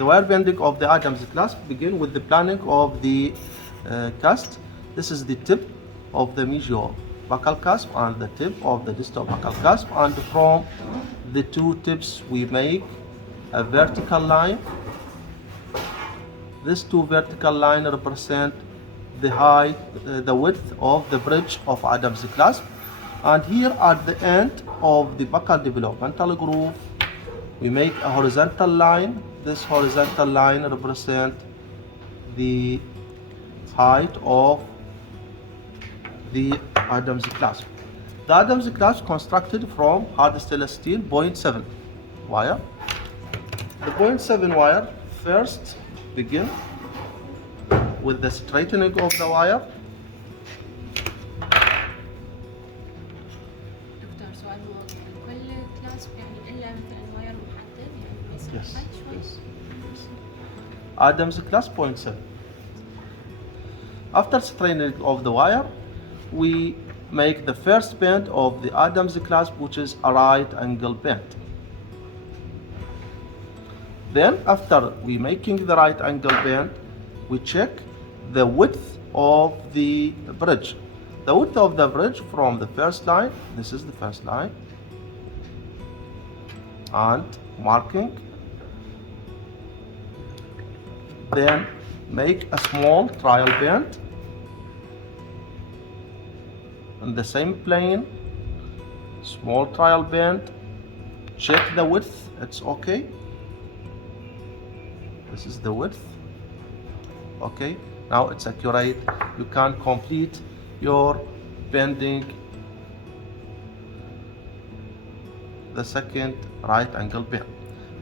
The wire bending of the Adams clasp begin with the planning of the cast. This is the tip of the mesial buccal clasp and the tip of the distal buccal clasp, and from the two tips we make a vertical line. These two vertical lines represent the height, the width of the bridge of Adams clasp, and here at the end of the buccal developmental groove we make a horizontal line. This horizontal line represents the height of the Adams clasp. The Adams clasp constructed from hard stainless steel 0.7 wire. The 0.7 wire first begin with the straightening of the wire. دكتور سؤال، هو كل كلاس يعني إلا مثلا واير محدد يعني ما يصير Yes, حد شوي؟ yes. Adams clasp 0.7. After straightening of the wire, we make the first bend of the Adams clasp, which is a right angle bend. Then after we making the right angle bend, we check the width of the bridge. The width of the bridge from the first line, this is the first line, and marking. Then make a small trial bend in the same plane, small trial bend, check the width, it's okay. This is the width, okay. Now it's accurate. You can complete your bending the second right angle bend.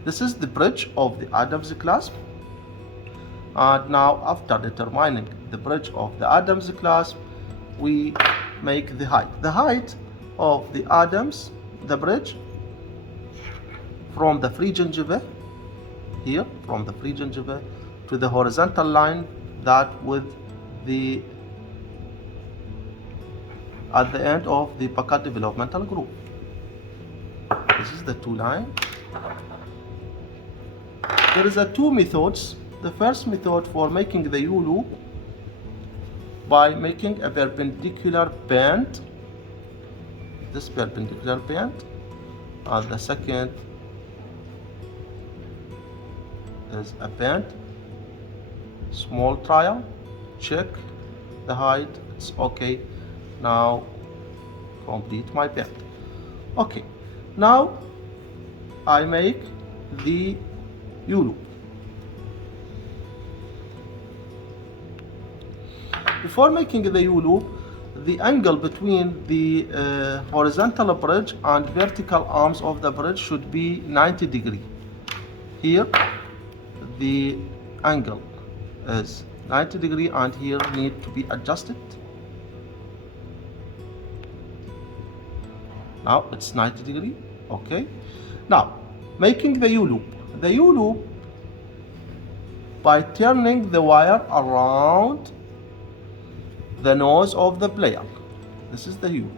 This is the bridge of the Adams clasp. And now after determining the bridge of the Adams clasp, we make the height. The height of the Adams, the bridge, from the free gingiva, here, from the free gingiva to the horizontal line that with the at the end of the buccal developmental groove. This is the two line. There is a two methods. The first method for making the U-loop by making a perpendicular bend, this perpendicular bend, and the second is a bend, small trial, check the height, it's okay. Now complete my bend. Okay, now I make the U-loop. Before making the U-loop, the angle between the horizontal bridge and vertical arms of the bridge should be 90 degrees. Here the angle is 90 degrees and here need to be adjusted. Now it's 90 degrees, okay. Now making the U-loop. The U-loop by turning the wire around the nose of the player. This is the U.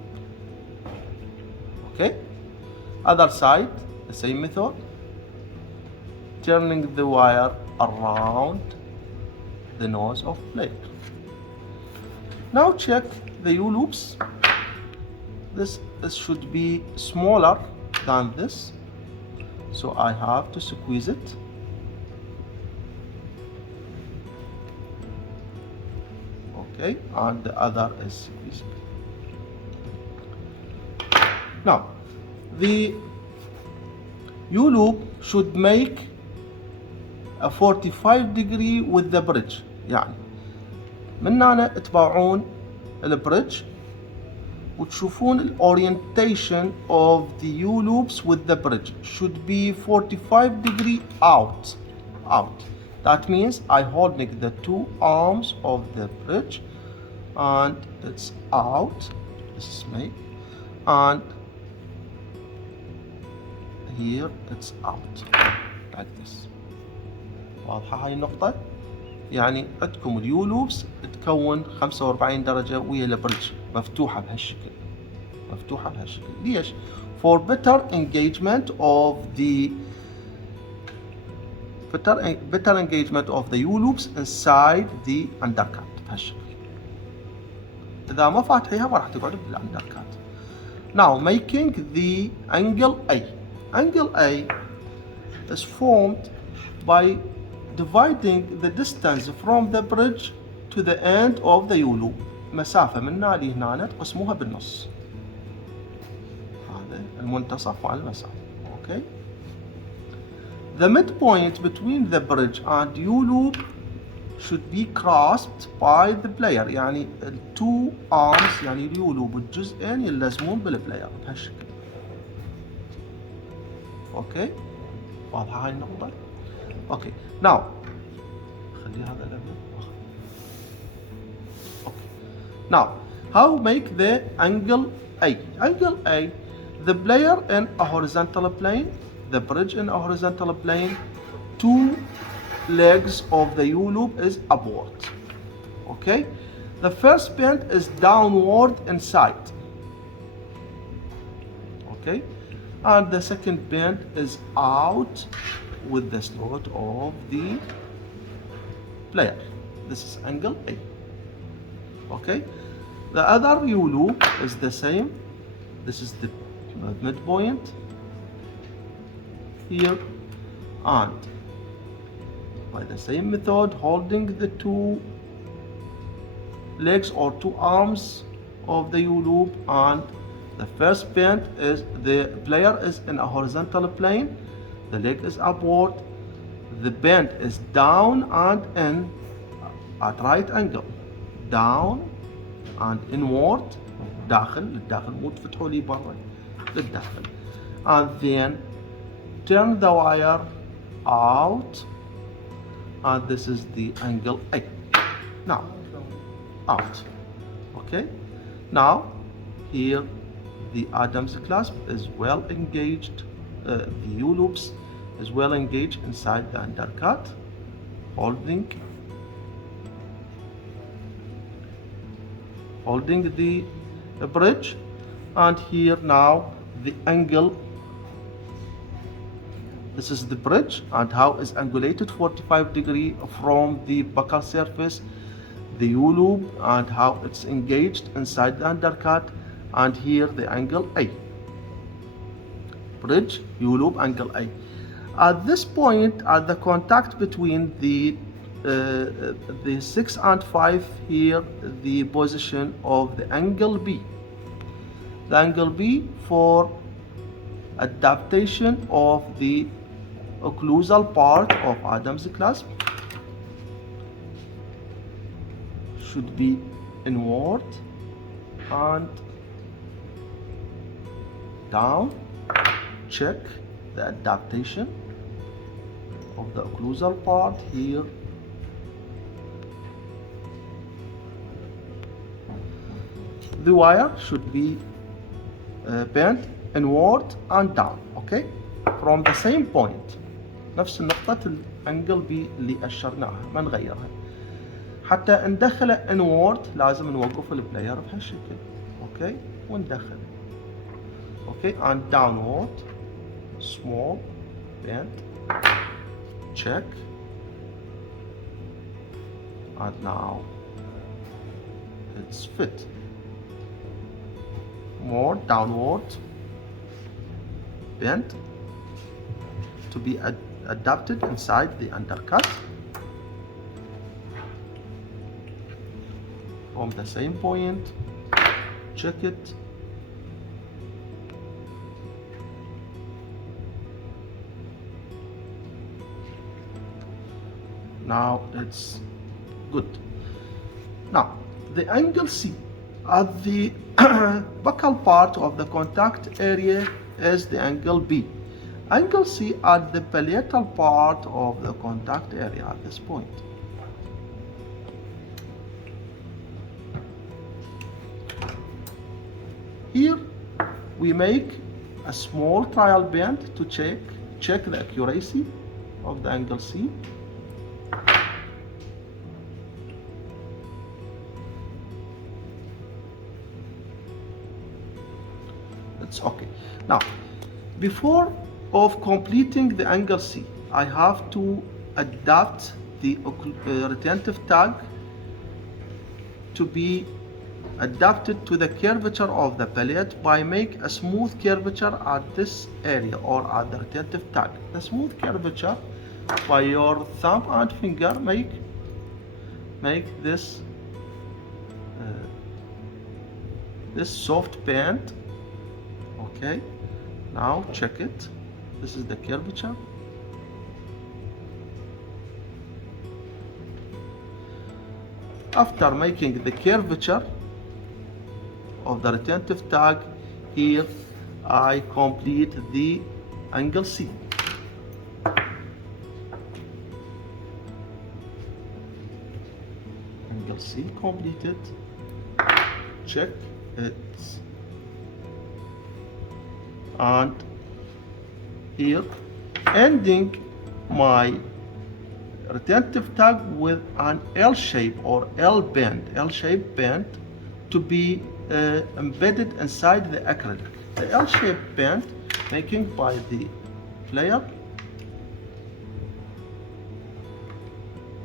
Okay. Other side, the same method. Turning the wire around the nose of player. Now check the U loops. This should be smaller than this, so I have to squeeze it. Okay, and the other is squeezed. Now, the U-loop should make a 45 degree with the bridge. يعني من هنا تبعون البريدج وتشوفون ال orientation of the U-loops with the bridge should be 45 degree out. That means I holding the two arms of the bridge and it's out. This is me, and here it's out like this. واضحة هاي النقطة؟ يعني عندكم اليو لوبس تكون 45 درجة ويا البريدج مفتوحة بهالشكل. ليش؟ For better engagement of the better engagement of the U-loops inside the undercut بهالشكل. إذا ما فاتحيها ما راح تقعد بالأندركات. Now making the angle A. Angle A is formed by dividing the distance from the bridge to the end of the U-loop. مسافة من هنا لهنا تقسموها بالنص. هذا المنتصف مع المسافة. Okay. The midpoint between the bridge and U-loop should be crossed by the player. يعني two arms يعني اليو-لوب الجزئين يلزمون بالبلاير بهالشكل. اوكي واضحة هاي النقطة؟ اوكي now خلي هذا الأبيض. اوكي now how make the angle A. Angle A, the player in a horizontal plane, the bridge in a horizontal plane, two legs of the U-loop is upward. Okay, the first bend is downward inside. Okay, and the second bend is out with the slot of the player. This is angle A. Okay, the other U-loop is the same. This is the midpoint here, and by the same method, holding the two legs or two arms of the U-loop, and the first bend is the player is in a horizontal plane, the leg is upward, the bend is down and in at right angle, down and inward, داخل للداخل مو تفتحوا لي برا للداخل, and then turn the wire out, and this is the angle A. Now out. Okay, now here the Adams clasp is well engaged, the U-loops is well engaged inside the undercut, holding the bridge, and here now the angle. This is the bridge and how is angulated 45 degrees from the buccal surface, the U-loop, and how it's engaged inside the undercut, and here the angle A. Bridge, U-loop, angle A. At this point, at the contact between the 6 and 5 here, the position of the angle B. The angle B for adaptation of the occlusal part of Adams clasp should be inward and down. Check the adaptation of the occlusal part here. The wire should be bent inward and down. Okay, from the same point. نفس النقطة الانجل بي اللي أشرناها ما نغيرها. حتى ندخله inward لازم نوقف البلاير بهالشكل. اوكي وندخل. اوكي and downward small bend. Check. And now it's fit. More downward bend to be adapted inside the undercut. From the same point, check it. Now it's good. Now the angle C at the buccal part of the contact area is the angle B. Angle C at the palatal part of the contact area at this point. Here we make a small trial bend to check the accuracy of the angle C. It's okay. Now, before of completing the angle C, I have to adapt the retentive tag to be adapted to the curvature of the palette by make a smooth curvature at this area or at the retentive tag. The smooth curvature by your thumb and finger make this this soft band. Okay, now check it. This is the curvature. After making the curvature of the retentive tag, here I complete the angle C. Angle C completed. Check it. And here ending my retentive tag with an L shape or L-shaped band to be embedded inside the acrylic. The L-shaped band making by the player.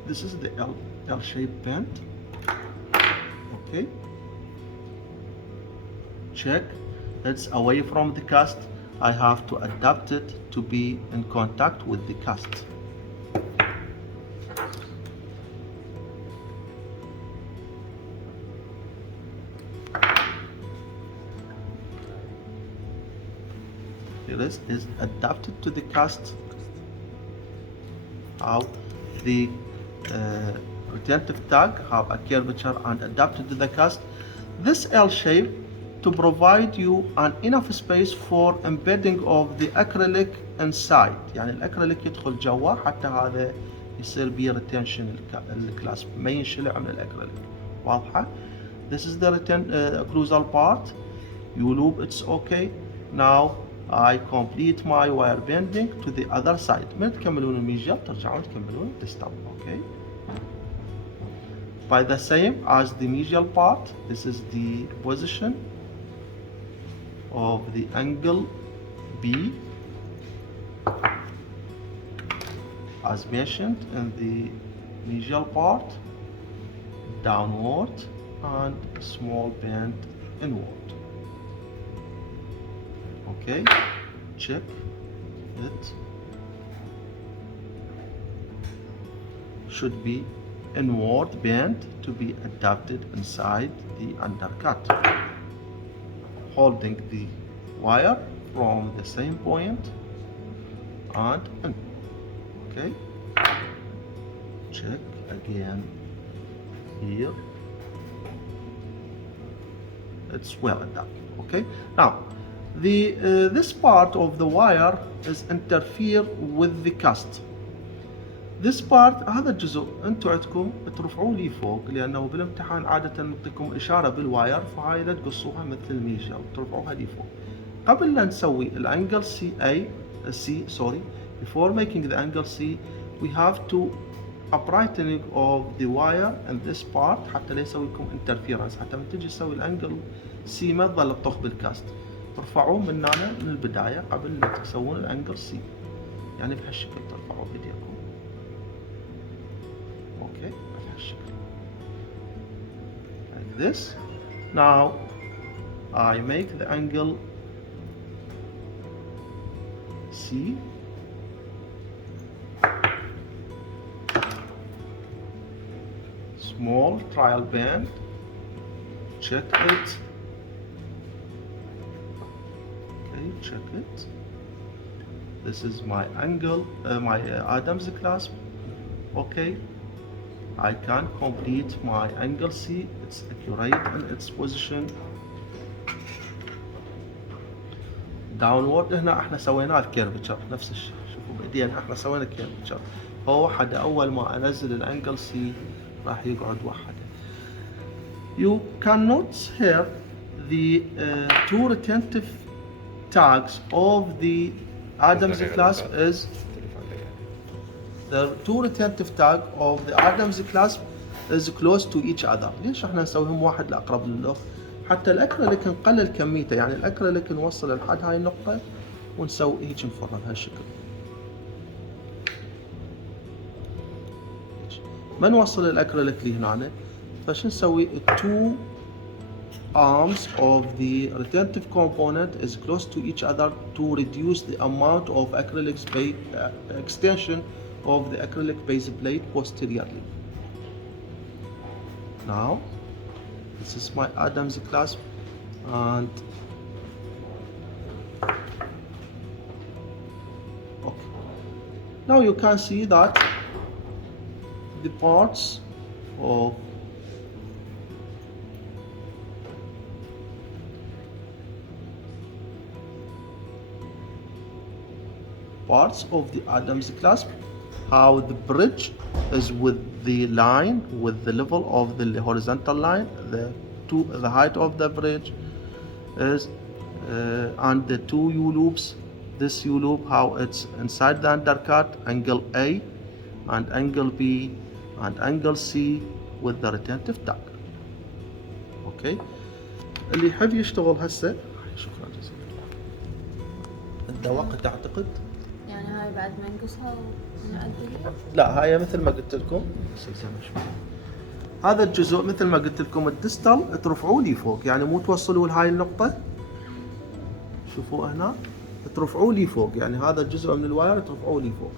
This is the L-shaped band. Okay. Check. It's away from the cast. I have to adapt it to be in contact with the cast. Here is adapted to the cast. How the retentive tag have a curvature and adapted to the cast. This L shape to provide you an enough space for embedding of the acrylic inside. يعني الأكريليك يدخل جوا حتى هذا يصير بيه retention الكلاسب ما ينشلع من الأكريليك. واضحة؟ This is the occlusal part. You loop, it's okay. Now I complete my wire bending to the other side. من تكملون الميجر ترجعون تكملون الستاب. Okay. By the same as the medial part, this is the position of the angle B as mentioned in the medial part, downward and small bend inward. Okay, check it. Should be inward bend to be adapted inside the undercut. Holding the wire from the same point and in. Okay, check again here. It's well adapted. Okay, now this part of the wire is interfere with the cast. This part هذا الجزء انتم عندكم ترفعوه لي فوق لانه بالامتحان عاده نعطيكم اشاره بالواير فهاي لا تقصوها مثل الميجا وترفعوها لي فوق. قبل لا نسوي الانجل C sorry, before making the angle C we have to uprightening of the wire in this part حتى لا يسوي لكم interference. حتى من تجي تسوي الانجل C ما تظل تطخ بالكاست. ارفعوه من هنا من البدايه قبل لا تسوون الانجل C. يعني بهالشكل ترفعوه بايديكم. Okay, like this. Now I make the angle C. Small trial band. Check it. Okay, check it. This is my angle, my Adam's clasp. Okay. I can complete my angle C. It's accurate in its position. Downward هنا احنا سوينا الكيرفتشر نفس الشيء. شوفوا بايدينا احنا سوينا الكيرفتشر. هو حدا اول ما انزل الانجل سي راح يقعد وحده. You cannot hear the two retentive tags of the Adam's clasp is the two retentive tag of the Adam's clasp is close to each other. ليش احنا نسويهم واحد الأقرب للأخر؟ حتى الأكريليك نقلل كميته، يعني الأكريليك نوصل لحد هاي النقطة ونسوي هيك نفرد هالشكل. ما نوصل الاكريليك لهنا، فشو نسوي؟ two arms of the retentive component is close to each other to reduce the amount of acrylic extension of the acrylic base plate posteriorly. Now this is my Adams clasp, and okay, now you can see that the parts of the Adams clasp, how the bridge is with the line, with the level of the horizontal line, the height of the bridge is and the two U-loops, this U-loop how it's inside the undercut, angle A and angle B and angle C with the retentive tag. اوكي، اللي يحب يشتغل هسه. شكرا جزيلا. انت وقت اعتقد؟ يعني هاي بعد ما نقصها ونعدلها؟ لا، هاي مثل ما قلت لكم هذا الجزء مثل ما قلت لكم الديستال ترفعوه لي فوق، يعني مو توصلوا لهاي النقطة، شوفوا هنا ترفعوه لي فوق، يعني هذا الجزء من الواير ترفعوه لي فوق.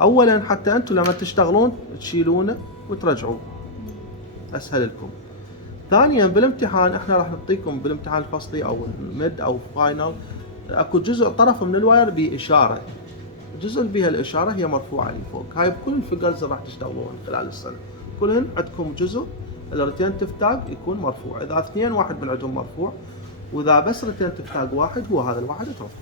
اولا حتى انتم لما تشتغلون تشيلونه وترجعوه اسهل لكم. ثانيا بالامتحان احنا راح نعطيكم بالامتحان الفصلي او الميد او فاينل اكو جزء طرف من الواير باشاره، الجزء اللي بها الاشاره هي مرفوعه لي فوق. هاي بكل الفيجرز راح تشتغلون خلال السنه، كلهن عندكم جزء الريتنتيف تاج يكون مرفوع، اذا اثنين واحد من عندهم مرفوع، واذا بس ريتنتيف تاج واحد هو هذا الواحد يترفع.